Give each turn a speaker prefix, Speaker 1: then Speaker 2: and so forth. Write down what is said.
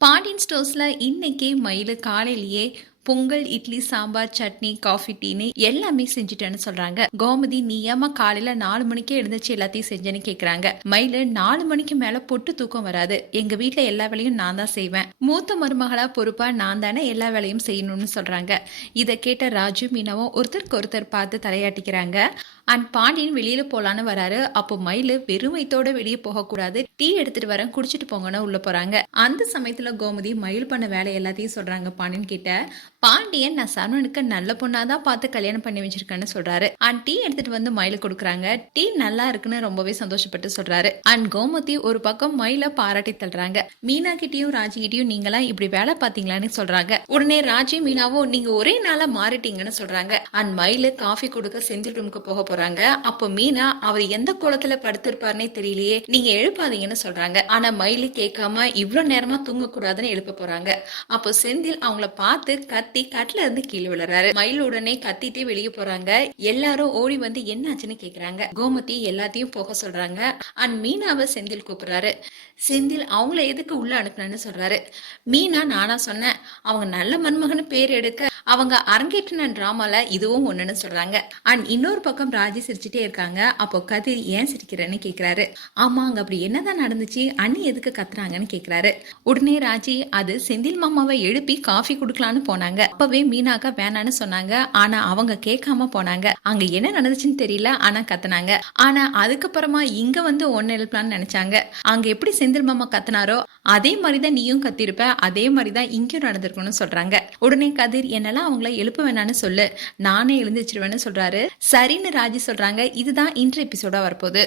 Speaker 1: பாண்டியன் ஸ்டோர்ஸில் இன்னைக்கு மயில் காலையிலேயே பொங்கல் இட்லி சாம்பார் சட்னி காஃபி டீன்னு எல்லாமே செஞ்சுட்டேன்னு சொல்றாங்க. கோமதி நீ ஏமா காலையில நாலு மணிக்கே எழுந்துச்சு எல்லாத்தையும் செஞ்சேன்னு கேக்குறாங்க. மயில நாலு மணிக்கு மேல பொட்டு தூக்கம் வராது. எங்க வீட்டுல எல்லா வேலையும் நான் தான் செய்வேன். மூத்த மருமகளா பொறுப்பா நான் தானே எல்லா வேலையும் செய்யணும்னு சொல்றாங்க. இதை கேட்ட ராஜு மீனாவும் ஒருத்தருக்கு ஒருத்தர் பார்த்து தலையாட்டிக்கிறாங்க. அண்ட் பாண்டியன் வெளியில போலான்னு வராரு. அப்போ மயிலு வெறுமைத்தோட வெளியே போகக்கூடாது. டீ எடுத்துட்டு வரேன் குடிச்சிட்டு போங்கன்னு உள்ள போறாங்க. அந்த சமயத்துல கோமதி மயில் பண்ண வேலை எல்லாத்தையும் சொல்றாங்க பாண்டியன் கிட்ட. பாண்டியன் நான் சரவணனுக்கு நல்ல பொண்ணாதான் பார்த்து கல்யாணம் பண்ணி வச்சிருக்கேன்னு சொல்றாரு. அண்ட் டீ எடுத்துட்டு வந்து மயில் கொடுக்குறாங்க. டீ நல்லா இருக்குன்னு ரொம்பவே சந்தோஷப்பட்டு சொல்றாரு. அண்ட் கோமதி ஒரு பக்கம் மயில பாராட்டி தள்ளுறாங்க. மீனா கிட்டயும் ராஜி கிட்டயும் நீங்களாம் இப்படி வேலை பாத்தீங்களான்னு சொல்றாங்க. உடனே ராஜி மீனாவும் நீங்க ஒரே நாளா மாறிட்டீங்கன்னு சொல்றாங்க. அண்ட் மயில காஃபி கொடுக்க செந்தில் ரூமுக்கு போக போறாங்க. அப்போ மீனா அவர் எந்த கோலத்துல படுத்திருப்பாருனே தெரியலையே நீங்க எழுப்பாதீங்கன்னு சொல்றாங்க. ஆனா மயிலு கேட்காம இவ்வளவு நேரமா தூங்க கூடாதுன்னு எழுப்ப போறாங்க. அப்போ செந்தில் அவங்கள பார்த்து கத்தி கட்டில இருந்து கீழே விழுறாரு. மயில் உடனே கத்திட்டே வெளியே போறாங்க. எல்லாரும் ஓடி வந்து என்னாச்சுன்னு கேக்குறாங்க. கோமதி எல்லாத்தையும் போக சொல்றாங்க. அண்ட் மீனாவை செந்தில் கூப்பிடுறாரு. செந்தில் அவங்கள எதுக்கு உள்ள அனுப்புனேன்னு சொல்றாரு. மீனா நானா சொன்னேன் அவங்க நல்ல மண்மகன் பேர் எடுக்க அவங்க அரங்கேற்றின டிராமால இதுவும் ஒண்ணுன்னு சொல்றாங்க. அண்ட் இன்னொரு பக்கம் ராஜி சிரிச்சுட்டே இருக்காங்க. அப்போ கதிர் ஏன் சிரிக்கிறேன்னு கேக்குறாரு. ஆமா அங்க அப்படி என்னதான் நடந்துச்சு? அண்ணி எதுக்கு கத்துறாங்கன்னு கேக்குறாரு. உடனே ராஜி அது செந்தில் மாமாவை எழுப்பி காஃபி குடுக்கலான்னு போனாங்க. அப்பவே மீனாக்கா வேணான்னு சொன்னாங்க. ஆனா அவங்க கேட்காம போனாங்க. அங்க என்ன நடந்துச்சுன்னு தெரியல ஆனா கத்துனாங்க. ஆனா அதுக்கப்புறமா இங்க வந்து ஒன்னு எழுப்பலாம்னு நினைச்சாங்க. அங்க எப்படி செந்தில் மாமா கத்துனாரோ அதே மாதிரிதான் நீயும் கத்திருப்ப அதே மாதிரிதான் இங்கேயும் நடந்திருக்கும்னு சொல்றாங்க. உடனே கதிர் என்னெல்லாம் அவங்கள எழுப்ப வேணான்னு சொல்லு. நானே எழுந்திருச்சிருவேன்னு சொல்றாரு. சரின்னு ராஜி சொல்றாங்க. இதுதான் இன்ட்ரு எபிசோடா வரப்போகுது.